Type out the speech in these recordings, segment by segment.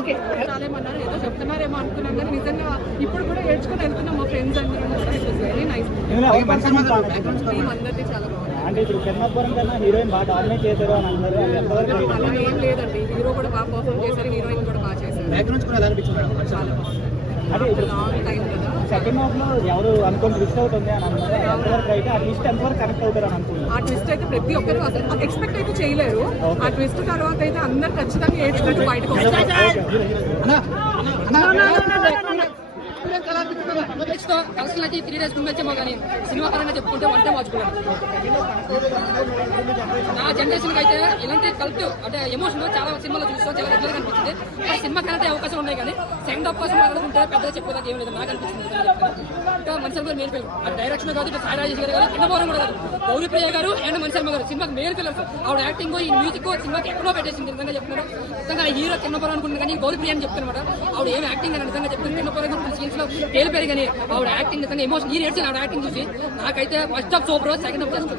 Okay చాలేమన్నారు, ఏదో చెప్తున్నారేమో అనుకున్నాం కానీ నిజంగా ఇప్పుడు కూడా ఏడ్చుకుని వెళ్తున్నాం మా ఫ్రెండ్స్ అందరం కూడా. It was very nice. అందరిది చాలా బాగుంది. అంటే ఇప్పుడు కిరణపురం కన్నా హీరోయిన్ బాగా డామినేట్ చేశారు అని అందరూ. అలా ఏం లేదండి, హీరో కూడా బాగా పర్ఫామ్ చేశారు, హీరోయిన్ కూడా బాగా చేశారు. చాలా బాగుంది. అదే ఇప్పుడు లాంగ్ టైం కదా. సెకండ్ హాఫ్ లో ఎవరు అనుకోని ట్విస్ట్ అవుతుంది అని అన్నారు. ఎంతవరకు అయితే ఆ ట్విస్ట్ ఎంతవరకు కనెక్ట్ అవుతారు అని అనుకుంటున్నారు. ఆ ట్విస్ట్ అయితే ప్రతి ఒక్కరు అసలు ఎక్స్పెక్ట్ అయితే చేయలేరు. ఆ ట్విస్ట్ తర్వాత అయితే అందరు ఖచ్చితంగా ఏడ్చుకుంటూ బయటకు వస్తారు. కలెక్షన్ అయితే 3 days ముందు వచ్చేమో కానీ సినిమా పరంగా చెప్పుకుంటే వన్ టైం వాచుకున్నాను. నా జనరేషన్కి అయితే ఇలాంటి కల్ట్ అంటే ఎమోషన్ చాలా సినిమాలో చూస్తాం, చాలా రెగ్యులర్గా అనిపించింది. కానీ సినిమా కనైతే అవకాశం ఉన్నాయి కానీ సెకండ్ హాఫ్ కోసం మాట్లాడుకుంటే పెద్దగా చెప్పేదాకా ఏం లేదు నాకు అనిపించింది. ఇంకా మనిషి గారు మెయిన్ ఫిల్మ్ ఆ డైరెక్షన్ కాదు, ఇక సాయి రాజేష్ గారు కాదు, కిందపోవడం కూడా కాదు, గౌరీ ప్రియ గారు అండ్ మనిషి గారు సినిమాకి మెయిన్ ఫిల్మ్. ఆవిడ యాక్టింగ్ ఈ మ్యూజిక్ సినిమాకి ఎక్కడో పెట్టేసింది. నిజంగా చెప్తున్నారు, నిజంగా హీరో కిందపోవడం అనుకుంటుంది కానీ గౌరీ ప్రియ అని చెప్తున్నమాట. ఆవిడ ఏం యాక్టింగ్ అని నిజంగా చెప్తుంది. కిందపోవడం సీన్స్ లో తేలిపోయి కానీ ఆవిడ యాక్టింగ్ నిజంగా ఎమోషన్ ఈ రేట్స్ ఆవిడ యాక్టింగ్ చూసి నాకైతే first half super, second half just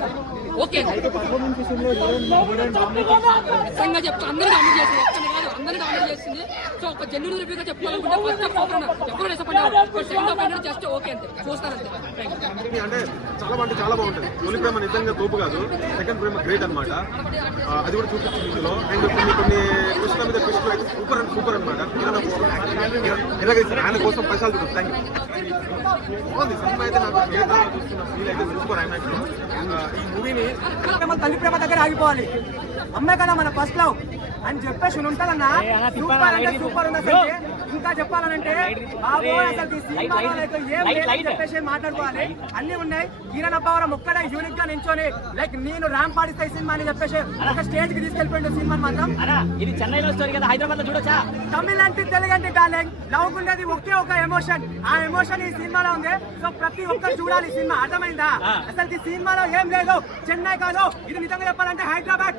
okay. నిజంగా చెప్తా అందరూ డామినేట్ చేసింది, అందరూ డామినేట్ చేసింది. సో ఒక జెన్యున్ రివ్యూగా చెప్పుకోవాలనుకుంటే ఫస్ట్ హాఫ్ సూపర్ ఎప్పుడు ఇష్టపడ్డారు, సెకండ్ హాఫ్ అనేది జస్ట్ ఓకే అంతే చూస్తారంతే. అంటే చాలా బాగుంటుంది. తొలి ప్రేమ నిజంగా తోపు కాదు, సెకండ్ ప్రేమ గ్రేట్ అనమాట. అది కూడా చూపించింది ఇందులో. అండ్ కొన్ని కృష్ణ మీద కృష్ణ అయితే సూపర్ అనమాట. ఆయన కోసం పైసలు చూడు. Thank you. బాగుంది సినిమా అయితే. నాకు థియేటర్లో చూస్తున్న ఫీల్ అయితే సూపర్. ఐమాక్స్లో ఈ మూవీని తల్లి ప్రేమ దగ్గర ఆగిపోవాలి. అమ్మే కదా మన ఫస్ట్ లవ్ అని చెప్పేసి ఉంటుందన్నా. సూపర్ అంటే సూపర్ ఉంది. అసలు ఇంకా చెప్పాలనంటే బాబు అసలు సినిమాలో ఏం లేదని చెప్పేసి మాట్లాడుకోవాలి. అన్ని ఉన్నాయి. కిరణ్ అబ్బవరం ఒక్కడే యూనిక్ గా నించొని లైక్ నేను ర్యాంప్ పాడిస్తా ఈ సినిమా అని చెప్పేసి ఒక స్టేజ్ కి తీసుకెళ్ళిపోయింది. సినిమా మాత్రం ఇది చెన్నైలో స్టోరీ కదా, హైదరాబాద్ లో చూడొచ్చా? తమిళ అంటే తెలుగు అంటే డార్లింగ్ లవ్ ఉండేది ఒకే ఒక ఎమోషన్. ఆ ఎమోషన్ ఈ సినిమాలో ఉంది. సో ప్రతి ఒక్కరు చూడాలి సినిమా. అర్థమైందా? అసలు ఈ సినిమాలో ఏం లేదు. చెన్నై కాదు, ఇది నిజంగా చెప్పాలంటే హైదరాబాద్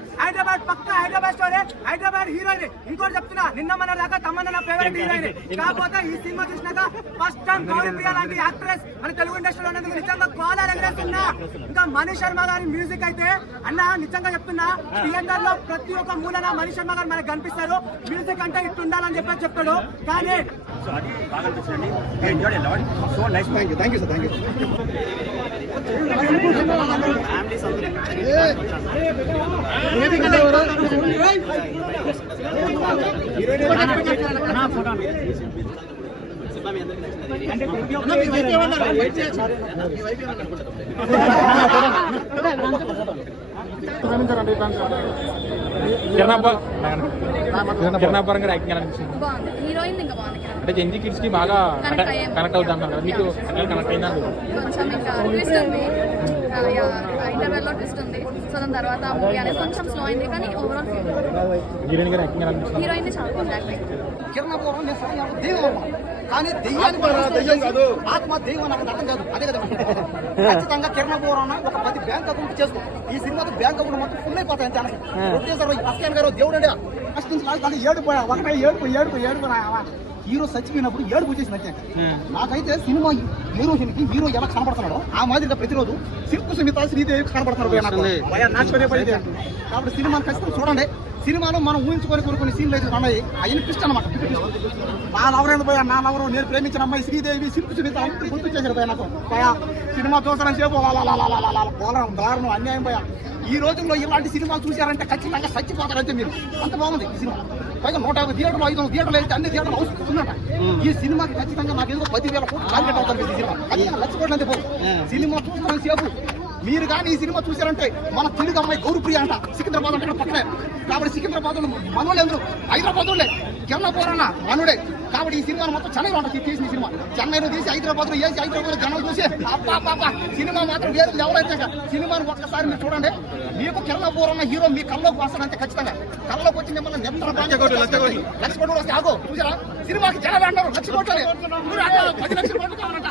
పక్క హైదరాబాద్ స్టోరీ. హైదరాబాద్ హీరోయిన్ ఇంకోటి చెప్తున్నా, నిన్న మన దాకా తమన్నా నా ఫేవరెట్ హీరోయిన్. కాకపోతే ఈ సినిమా చూసినాక ఫస్ట్ టైం గౌరీ ప్రియ లాంటి యాక్ట్రెస్ మన తెలుగు ఇండస్ట్రీలో ఉన్నందుకు నిజంగా కోలాలు ఎగరేస్తున్నా. ఇంకా మనీష్ శర్మ గారి మ్యూజిక్ అయితే అన్న నిజంగా చెప్తున్నా, థియేటర్ లో ప్రతి ఒక్క మూలన మనీష్ శర్మ గారు మనకు కనిపిస్తారు. మ్యూజిక్ అంటే ఇట్టు ఉండాలని చెప్పి చెప్తాడు. కానీ కిరణాపురం గారు యాక్టింగ్ ఎలా అనిపించింది? హీరోయిన్ ఇంకా బాగుంది. అంటే జెన్జీ కిడ్స్ కి బాగా కనెక్ట్ అవుతుంది అన్నారు కదా, మీకు కనెక్ట్ అయిందా? కొంచెం ఇంకా ట్విస్ట్ ఉంది, ఇంటర్వెల్ లో ట్విస్ట్ ఉంది. సో దాని తర్వాత మూవీ అనేది కొంచెం స్లో అయింది కానీ ఓవరాల్ హీరోయిన్ గారు యాక్టింగ్ ఎలా అనిపించింది? హీరోయిన్ చాలా బాగుంది యాక్టింగ్. కానీ దెయ్యానికి ఆత్మ దెయ్యం నాకు అర్థం కాదు. అదే కదా ఖచ్చితంగా కిరణపురం ఒక 10 బ్యాంక్ అకౌంట్ చేసుకో. ఈ సినిమాతో బ్యాంక్ అకౌంట్ మొత్తం ఫుల్ అయిపోతాయి. ప్రొడ్యూసర్ అస్కాన్ గారు దేవుడు అంటే ఫస్ట్ నుంచి లాస్ట్ ఏడుపోయా ఒకటే ఏడుపు హీరో చచ్చిపోయినప్పుడు ఏడుపు వచ్చేసి నచ్చాక. నాకైతే సినిమా హీరో ఎలా కనపడుతున్నాడో ఆ మాదిరిగా ప్రతిరోజు సిల్కు సుమిత శ్రీదేవి కనపడుతున్నారు. కాబట్టి సినిమాని ఖచ్చితంగా చూడండి. సినిమాలో మనం ఊహించుకొని కొన్ని సీన్లు అయితే ఉన్నాయి. అవన్నీ ట్విస్ట్ అనమాట. నా లవరైన పోయా, నా లవరు నేను ప్రేమించిన అమ్మాయి శ్రీదేవి సిల్కు సుమిత అంతా గుర్తు చేశారు పోయా. నాకు పోయా సినిమా చూసానని చెప్పు పోలం దారుణం అన్యాయం పోయా. ఈ రోజుల్లో ఇలాంటి సినిమాలు చూశారంటే ఖచ్చితంగా చచ్చిపోతారంటే మీరు. అంత బాగుంది ఈ సినిమా. పైగా 150 థియేటర్లు 500 థియేటర్లు అయితే అన్ని థియేటర్లు అవసరం. ఈ సినిమాకి ఖచ్చితంగా నాకు ఏదో 10,000 కోట్లు టార్గెట్ అవుతారు. ఈ సినిమా ఖచ్చితంగా లచ్చిపోవట్లేదు పోదు. సినిమా చూస్తారని సేపు మీరు కానీ ఈ సినిమా చూసారంటే మన తెలుగు అమ్మాయి గౌరీ ప్రియ అంట సికింద్రాబాద్ అంటే పక్కనే. కాబట్టి సికింద్రాబాద్ మనోళ్ళు ఎందుకు హైదరాబాద్ వాళ్ళే కిరణపురం మనోడే. కాబట్టి ఈ సినిమా మొత్తం చెన్నైలో ఉంటుంది. తీసిన సినిమా చెన్నైలో తీసి హైదరాబాద్ లో వేసి హైదరాబాద్ లో జనాలు చూసి సినిమా మాత్రం వేరు ఎవరైతే సినిమాను ఒక్కసారి మీరు చూడండి. మీకు కిరణపురం హీరో మీ కళ్ళలోకి వస్తాడంటే ఖచ్చితంగా కళ్ళలోకి వచ్చి మిమ్మల్ని లక్ష కోట్లు వస్తే ఆగో చూసారా. సినిమాకి జనాలు అంటారు లక్ష కోట్లు 10 లక్షల కోట్లు కావాలంట.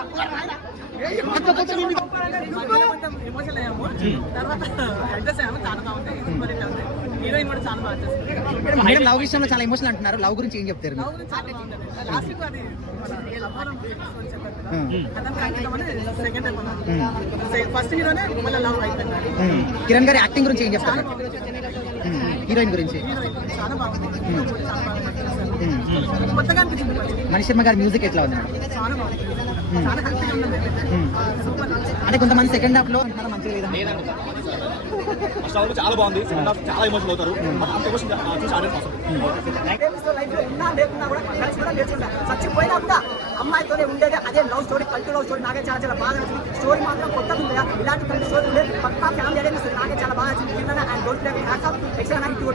మేడం లవ్ విషయంలో చాలా ఎమోషనల్ అంటున్నారు. లవ్ గురించి ఏం చెప్తారు? కిరణ్ గారి యాక్టింగ్ గురించి ఏం చెప్తారు? హీరోయిన్ గురించి కొత్తగా అనిపించింది. మణిశర్మ గారి మ్యూజిక్ ఎట్లా ఉంది మేడం? చాలా బాగుంది, చాలా హ్యాపీగా ఉంది. సూపర్. అంటే కొంతమంది సెకండ్ హాఫ్ లో అంతగా మంచిగా లేదని ఫస్ట్ హాఫ్ చాలా బాగుంది, సెకండ్ హాఫ్ చాలా ఎమోషనల్ అవుతారు. అంత ఎమోషన్ చూసి ఆడియన్స్ అవసరం. లైఫ్ లో ఉన్నా లేకున్నా కూడా కలిసి కూడా లేచుంటా, చచ్చిపోయినా కూడా అమ్మాయితోనే ఉండేది అదే love story, cult love story. నాకే చాలా చాలా బాగా నచ్చింది. స్టోరీ మాత్రం కొత్తగా ఉంది. ఇలాంటి కల్ట్ స్టోరీ లేదు, పక్కా ఫ్యామిలీ అదే వస్తుంది. నాకే చాలా బాగా నచ్చింది. అండ్ డోంట్ ప్లే ఎక్స్ట్రా నాకు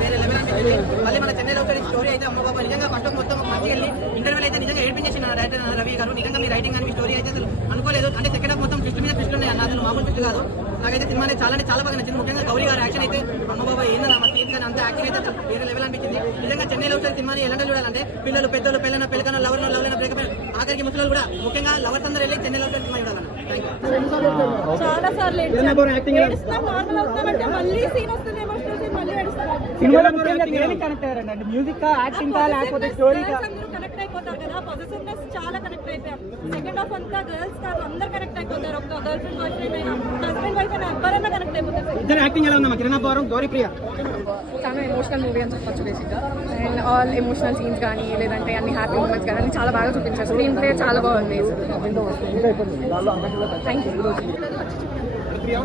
వేరే లెవెల్ అనిపించింది. మళ్ళీ మన చెన్నైలో ఒకటి స్టోరీ అయితే అమ్మ బాబా నిజంగా ఫస్ట్ మొత్తం మంచిగా వెళ్ళి ఇంటర్వ్యూలు అయితే నిజంగా ఏడిపించేసిన రైటర్ రవి గారు. నిజంగా మీ రైటింగ్ అని మీ స్టోరీ అయితే అసలు అనుకోలేదు. అంటే సెకండ్ హాఫ్ మొత్తం ట్విస్ట్ మీద ట్విస్ట్ ఉన్నాయి అన్న, అసలు మామూలు ట్విస్ట్ కాదు. నాకైతే సినిమా అనేది చాలా అంటే చాలా బాగా నచ్చింది. ముఖ్యంగా గౌరీ గారు యాక్షన్ అయితే అమ్మ బాబా ఏందన్నా మా సీన్ కానీ అంత యాక్షన్ అయితే అసలు వేరే లెవెల్ అనిపించింది. నిజంగా చెన్నైలో వచ్చే సినిమాని ఎలాంటి చూడాలంటే పిల్లలు పెద్దలు పిల్లల పిల్లకన్నా లవర్ లవ్లైన బ్రేకప్ ఆఖరికి ముసలు కూడా ముఖ్యంగా లవర్స్ అందరూ వెళ్ళి చెన్నైలో వచ్చే సినిమా చూడాలన్న. చాలా సార్లు నార్మల్ అవుతామంటే మళ్ళీ సీన్ వస్తుంది, ఎమోషనల్ సీన్ మళ్ళీ సినిమాలో ముఖ్యంగా దేనికి కనెక్ట్ అయ్యారండి? అంటే మ్యూజిక్ కా, యాక్టింగ్ కా, లేకపోతే స్టోరీ కా? కనెక్ట్ అయిపోతారు కదా, పాజిటివ్నెస్ చాలా కనెక్ట్ అయిపోయాం. సెకండ్ హాఫ్ అంతా గర్ల్స్ కాదు అందరు కనెక్ట్ అయిపోతారు. ఒక గర్ల్ ఫ్రెండ్ బాయ్ ఫ్రెండ్ అయినా హస్బెండ్ వైఫ్ అయినా ఎవరైనా కనెక్ట్ అయిపోతారు. ఇద్దరు యాక్టింగ్ ఎలా ఉందమ్మా? కిరణ్ అబ్బవరం, గౌరీ ప్రియ. చాలా ఎమోషనల్ మూవీ అని చెప్పొచ్చు బేసిక్గా. అండ్ ఆల్ ఎమోషనల్ సీన్స్ కానీ లేదంటే అన్ని హ్యాపీ మూమెంట్స్ కానీ అన్ని చాలా బాగా చూపించారు. స్క్రీన్ ప్లే చాలా బాగుంది. Thank you.